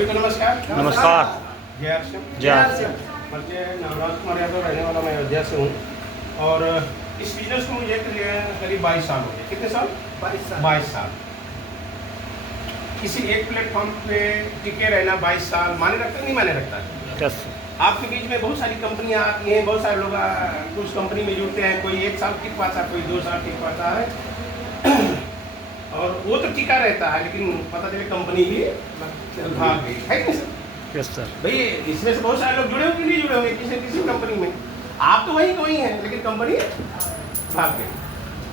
सभी को नमस्कार। नमस्कार। जय आरसीएम। जय आरसीएम। मुझे नागराज कुमार यादव, रहने वाला मैं अयोध्या से हूँ और इस बिजनेस को मुझे करीब 22 साल हो गए। कितने साल? 22 साल। किसी एक प्लेटफॉर्म पे टिके रहना 22 साल माने रखता नहीं माने रखता? यस। आपके बीच में बहुत सारी कंपनियां आती हैं, बहुत सारे लोग कुछ कंपनी में जुड़ते हैं, कोई 1 साल टिक पाता, कोई 2 साल टिक पाता है और वो तो टिका रहता है, लेकिन पता चले कंपनी भी भाग गई है कि सर? Yes sir. भाई इसमें से बहुत सारे लोग जुड़े होंगे, नहीं जुड़े होंगे किसी कंपनी में। आप तो वहीं वहीं हैं, लेकिन कंपनी भाग गई,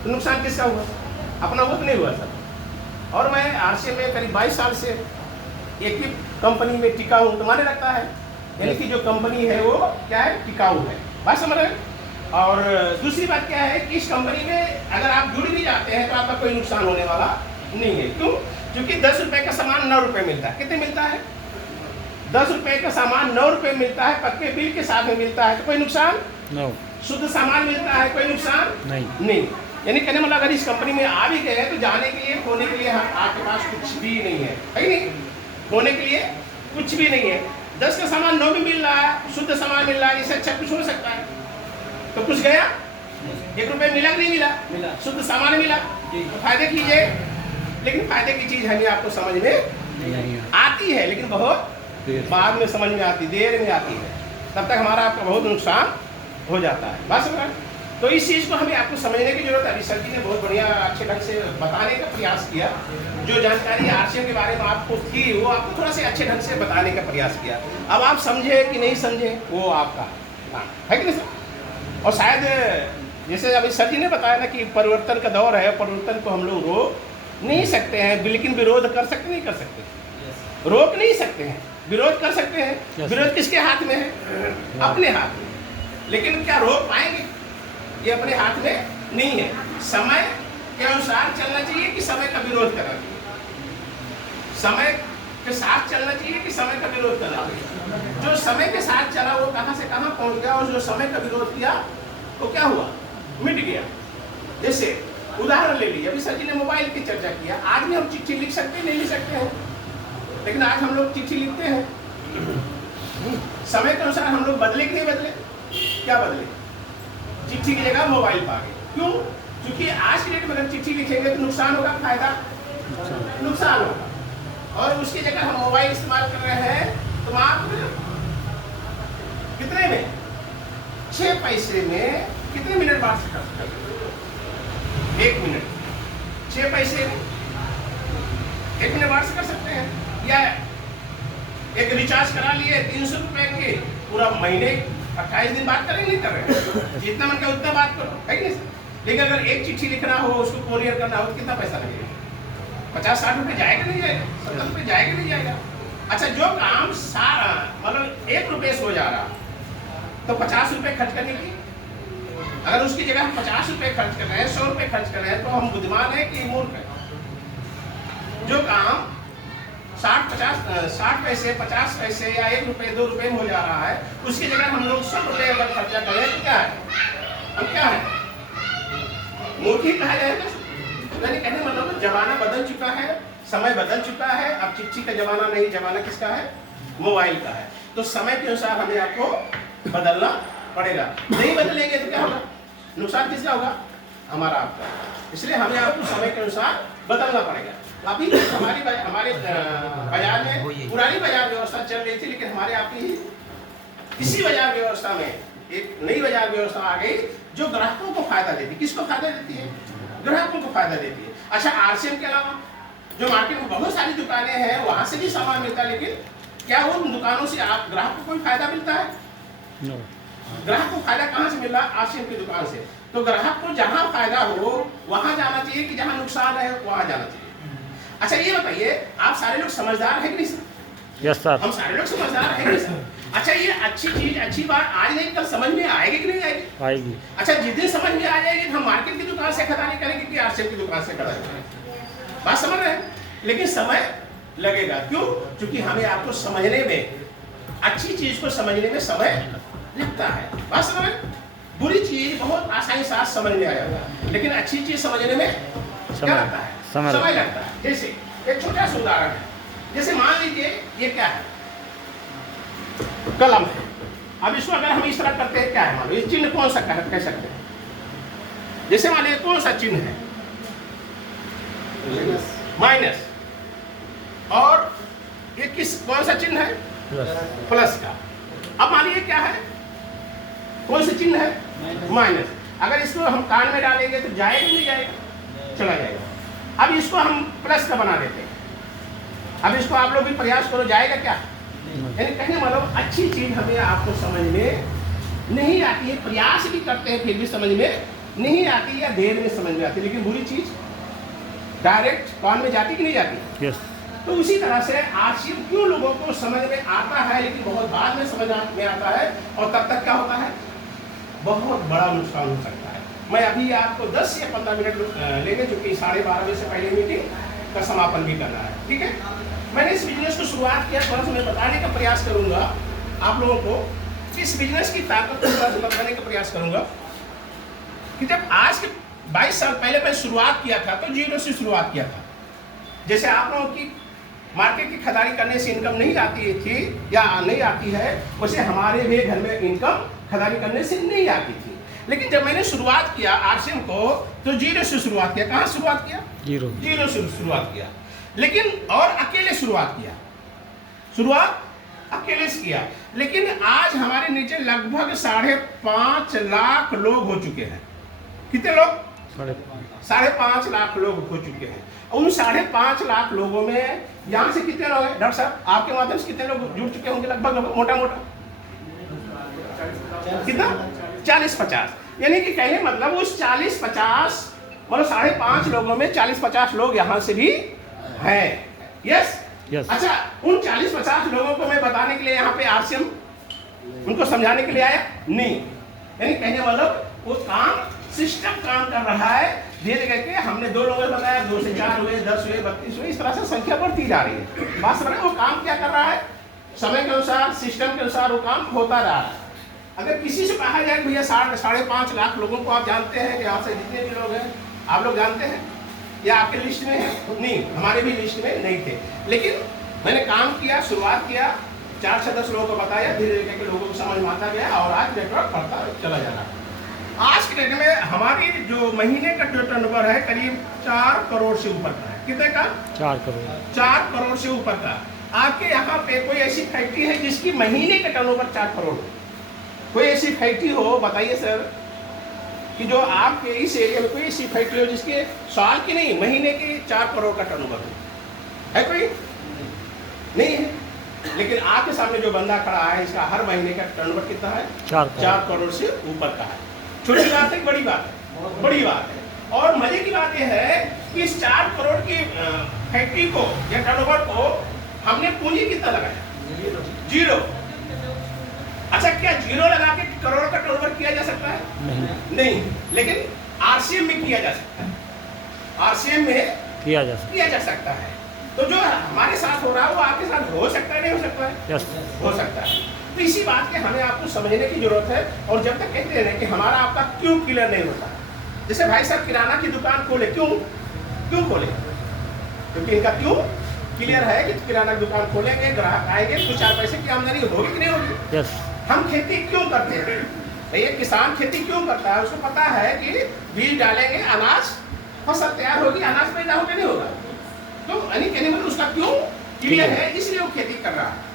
तो नुकसान किसका हुआ? अपना वो तो नहीं हुआ सर। और मैं आरसीएम में करीब 22 साल से एक ही कंपनी में टिका हूँ, तो माने लगता है यानी कि जो कंपनी है वो क्या है, टिकाऊ है। बात समझ रहे? और दूसरी बात क्या है कि इस कंपनी में अगर आप जुड़ भी जाते हैं तो आपका कोई नुकसान होने वाला नहीं है। क्यों? क्योंकि 10 रुपए का सामान 9 रुपए मिलता है। कितने मिलता है? 10 रुपए का सामान 9 रुपए मिलता है, पक्के बिल के साथ में मिलता है, तो कोई नुकसान? नो। शुद्ध सामान मिलता है, कोई नुकसान नहीं। यानी कहने मतलब अगर इस कंपनी में आ भी गए तो जाने के लिए, खोने के लिए आपके पास कुछ भी नहीं है कि नहीं? खोने के लिए कुछ भी नहीं है। 10 का सामान 9 भी मिल रहा है, शुद्ध सामान मिल रहा है, इससे अच्छा कुछ हो सकता है? तो कुछ गया? 1 रुपये मिला कि नहीं मिला? शुद्ध सामान मिला, तो फायदे कीजिए। लेकिन फायदे की चीज हमें आपको समझ में आती है, लेकिन बहुत बाद में समझ में आती, देर में आती है, तब तक हमारा आपका बहुत नुकसान हो जाता है। बस तो इस चीज़ को हमें आपको समझने की जरूरत है। अभी सर जी ने बहुत बढ़िया अच्छे ढंग से बताने का प्रयास किया। जो जानकारी आरसीएम के बारे में आपको थी वो आपको थोड़ा से अच्छे ढंग से बताने का प्रयास किया। अब आप समझे कि नहीं समझे वो आपका काम है कि नहीं सर? और शायद जैसे अभी सर जी ने बताया ना कि परिवर्तन का दौर है, परिवर्तन को हम लोग रोक नहीं सकते हैं, लेकिन विरोध कर सकते नहीं कर सकते? रोक नहीं सकते हैं, विरोध कर सकते हैं। विरोध किसके हाथ में है? अपने हाथ में। लेकिन क्या रोक पाएंगे? ये अपने हाथ में नहीं है। समय के अनुसार चलना चाहिए कि समय का विरोध करना चाहिए? समय के साथ चलना चाहिए कि समय का विरोध करना चाहिए? जो समय के साथ चला वो कहां से कहां पहुंच गया, और जो समय का विरोध किया वो क्या हुआ? मिट गया। जैसे उदाहरण ले लीजिए, अभी सर जी ने मोबाइल की चर्चा किया। आज भी हम चिट्ठी लिख सकते हैं, नहीं लिख सकते हैं? लेकिन आज हम लोग चिट्ठी लिखते हैं। समय के अनुसार हम लोग बदले कि नहीं बदले? क्या बदले? चिट्ठी की जगह मोबाइल पा गए। क्यों? क्योंकि आज की डेट में अगर चिट्ठी लिखेंगे तो नुकसान होगा, फायदा? नुकसान होगा। और उसकी जगह हम मोबाइल इस्तेमाल कर रहे हैं तो मात्र कितने में? 6 पैसे में कितने मिनट बात कर सकते हैं? 1 मिनट। 6 पैसे में 1 मिनट बात कर सकते हैं। या एक रिचार्ज करा लिए 300 रुपए के, पूरा महीने 28 दिन बात करें, नहीं कर रहे, जितना मन का उतना बात करो, है कि नहीं? लेकिन अगर एक चिट्ठी लिखना हो, उसको कोरियर करना हो तो कितना पैसा लगेगा? 50-60 रुपये जाएगा नहीं जाएगा? 70 रुपये जाएगा नहीं जाएगा? अच्छा, जो काम सारा मतलब 1 रुपये से हो जा रहा तो 50 रुपये खर्च करने की, अगर उसकी जगह हम 50 रुपये खर्च कर रहे हैं, 100 रुपये खर्च कर रहे हैं, तो हम बुद्धिमान है कि मूर्ख है? जो काम 60 पैसे, 50 पैसे या 1 रुपये 2 रुपये में हो जा रहा है, उसकी जगह हम लोग 100 रुपये अगर खर्चा करें तो क्या है? हम क्या है? मूर्ख ही कहा जाएगा। यानी कहने मतलब जमाना बदल चुका है, समय बदल चुका है। अब चिट्ठी का जमाना नहीं, जमाना किसका है? मोबाइल का है। तो समय के अनुसार हमें आपको बदलना पड़ेगा। नहीं बदलेंगे तो क्या होगा? नुकसान किसका होगा? हमारा, आपका। इसलिए हमें आपको समय के अनुसार बदलना पड़ेगा। अभी हमारे बाजार में पुरानी बाजार व्यवस्था चल रही थी, लेकिन हमारे आपकी इसी बाजार व्यवस्था में एक नई बाजार व्यवस्था आ गई जो ग्राहकों को फायदा देती है। किसको फायदा देती है? ग्राहकों को फायदा देती है। अच्छा, आरसीएम के अलावा जो मार्केट में बहुत सारी दुकानें हैं वहां से भी सामान मिलता है, लेकिन क्या उन दुकानों से आप ग्राहक को कोई फायदा मिलता है? नो। ग्राहक को फायदा कहां से मिल रहा? आरसीएम की दुकान से। तो ग्राहक को जहां फायदा हो वहां जाना चाहिए कि जहां नुकसान है वहां जाना चाहिए? अच्छा, ये बताइए, आप सारे लोग समझदार हैं कि नहीं सर? Yes sir. हम सारे लोग समझदार हैं कि नहीं सर? अच्छा, ये अच्छी चीज, अच्छी बात आज नहीं कल समझ में आएगी कि नहीं आएगी? आएगी। अच्छा, जिस दिन समझ में आ जाएगी हम मार्केट की दुकान से खरीदारी करेंगे कि आरसीएम की दुकान से खरीदारी करेंगे? बात समझ रहे हैं? लेकिन समय लगेगा। क्यों? क्योंकि हमें आपको समझने में, अच्छी चीज को समझने में समय लगता है। बात समझ रहे हैं? बुरी चीज बहुत आसानी से समझ में आ जाता है, लेकिन अच्छी चीज समझने में क्या लगता है? समय लगता है। जैसे एक छोटा सा उदाहरण है, जैसे मान लीजिए ये क्या है, कलम है। अब इसको अगर हम इस तरह करते हैं, क्या है, मान लो ये चिन्ह कौन सा कह सकते हैं? जैसे मान लीजिए कौन सा चिन्ह है? माइनस। और ये कौन सा चिन्ह है? प्लस का। अब मान लीजिए क्या है, कौन सा चिन्ह है? माइनस। अगर इसको हम कान में डालेंगे तो जाएगा नहीं जाएगा? चला जाएगा। अब इसको हम प्लस का बना देते हैं। अब इसको आप लोग भी प्रयास करो, जाएगा क्या? यानी कहने मतलब अच्छी चीज हमें आपको समझ में नहीं आती है, प्रयास भी करते हैं फिर भी समझ में नहीं आती या देर में समझ में आती, लेकिन बुरी चीज डायरेक्ट कान में जाती कि नहीं जाती? यस। तो उसी तरह से आरसीएम क्यों लोगों को समझ में आता है लेकिन बहुत बाद में समझ में आता है, और तब तक क्या होता है, बहुत बड़ा नुकसान हो सकता है। मैं अभी आपको 10 या 15 मिनट लेंगे, चूंकि 12:30 बजे से पहले मीटिंग का समापन भी करना है, ठीक है। मैंने इस बिजनेस को शुरुआत किया, थोड़ा सा मैं बताने का प्रयास करूंगा आप लोगों को, इस बिजनेस की ताकत को थोड़ा सा बताने का प्रयास करूंगा कि जब आज के 22 साल पहले मैं शुरुआत किया था तो 0 से शुरुआत किया था। जैसे आप लोगों की मार्केट की खरीदारी करने से इनकम नहीं आती थी या नहीं आती है, वैसे हमारे भी घर में इनकम खरीदारी करने से नहीं आती थी। लेकिन जब मैंने शुरुआत किया आरसीएम को तो 0 से शुरुआत किया। कहाँ शुरुआत किया? 0 से शुरुआत किया, लेकिन और अकेले शुरुआत किया, शुरुआत अकेले से किया। लेकिन आज हमारे नीचे लगभग 5.5 लाख लोग हो चुके हैं। कितने लोग? 5.5 लाख लोग हो चुके हैं। उन 5.5 लाख लोगों में यहाँ से कितने लोग हैं डॉक्टर साहब, आपके माध्यम से कितने लोग जुड़ चुके होंगे? लगभग मोटा मोटा कितना? 40-50। यानी कि कहें मतलब उस 40-50 मतलब 5.5 लोगों में 40-50 लोग यहाँ से भी हैं। यस। अच्छा, उन 40-50 लोगों को मैं बताने के लिए यहाँ पे आरसीएम उनको समझाने के लिए आया नहीं। यानी कहने मतलब वो काम सिस्टम काम कर रहा है। धीरे करके हमने 2 लोगों को बताया, 2 से 4 हुए, 10 हुए, 32 हुए, इस तरह से संख्या बढ़ती जा रही है। बात समझ रहे? वो काम क्या कर रहा है, समय के अनुसार सिस्टम के अनुसार वो काम होता रहा है। अगर किसी से कहा जाए भैया 5.5 लाख लोगों को आप जानते हैं कि यहाँ से जितने भी लोग हैं आप लोग जानते हैं या आपके लिस्ट में है? नहीं, हमारे भी लिस्ट में नहीं थे। लेकिन मैंने काम किया, शुरुआत किया, 4 से 10 लोगों को बताया, धीरे धीरे करके लोगों को समझ में आता गया और आज नेटवर्क बढ़ता चला जा रहा है। आज के डेट में हमारी जो महीने का टर्नओवर है करीब 4 करोड़ से ऊपर का है। कितने का? 4 करोड़। 4 करोड़ से ऊपर का। आपके यहाँ पे कोई ऐसी फैक्ट्री है जिसकी महीने का टर्नओवर 4 करोड़ हो? कोई ऐसी फैक्ट्री हो बताइए सर, कि जो आपके इस एरिया में कोई ऐसी फैक्ट्री हो जिसके साल की नहीं महीने की 4 करोड़ का टर्नओवर हो? है कोई? नहीं है। लेकिन आपके सामने जो बंदा खड़ा है इसका हर महीने का टर्नओवर कितना है? 4 करोड़ से ऊपर का है। छोटी बात है, बड़ी बात है? बड़ी बात है। और मजे की बात यह है कि इस 4 करोड़ की फैक्ट्री को या टर्नओवर को हमने पूंजी कितना लगाया? 0। अच्छा, क्या 0 लगा के करोड़ का टर्नओवर किया जा सकता है? नहीं। लेकिन आरसीएम में किया जा सकता है। आरसीएम में किया जा सकता है। तो जो हमारे साथ हो रहा है वो आपके साथ हो सकता है, नहीं हो सकता है? Yes. हो सकता है। तो इसी बात के हमें आपको समझने की जरूरत है। और जब तक कहते हैं कि हमारा आपका क्यों क्लियर नहीं होता, जैसे भाई साहब किराना की दुकान खोले, क्यों खोले? क्योंकि इनका क्यों क्लियर है कि किराना की दुकान खोलेंगे, ग्राहक आएंगे, 2-4 पैसे की आमदनी होगी कि नहीं होगी? yes. हम खेती क्यों करते हैं भैया? किसान खेती क्यों करता है? उसको पता है कि बीज डालेंगे, अनाज फसल तैयार होगी, अनाज पैदा होगा नहीं होगा। तो यानी कहने में उसका क्यों क्लियर है, इसलिए वो खेती कर रहा है।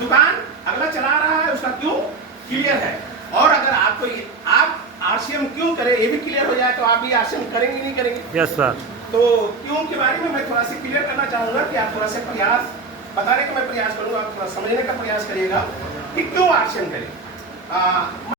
दुकान अगला चला रहा है, उसका क्यों क्लियर है। और अगर आपको आप आरसीएम क्यों करें ये भी क्लियर हो जाए तो आप भी आरसीएम करेंगे नहीं करेंगे? Yes sir. तो क्यों के बारे में मैं थोड़ा सा क्लियर करना चाहूँगा कि आप थोड़ा सा प्रयास बताने का मैं प्रयास करूँगा, आप थोड़ा समझने का प्रयास करिएगा कि क्यों आरसीएम करें।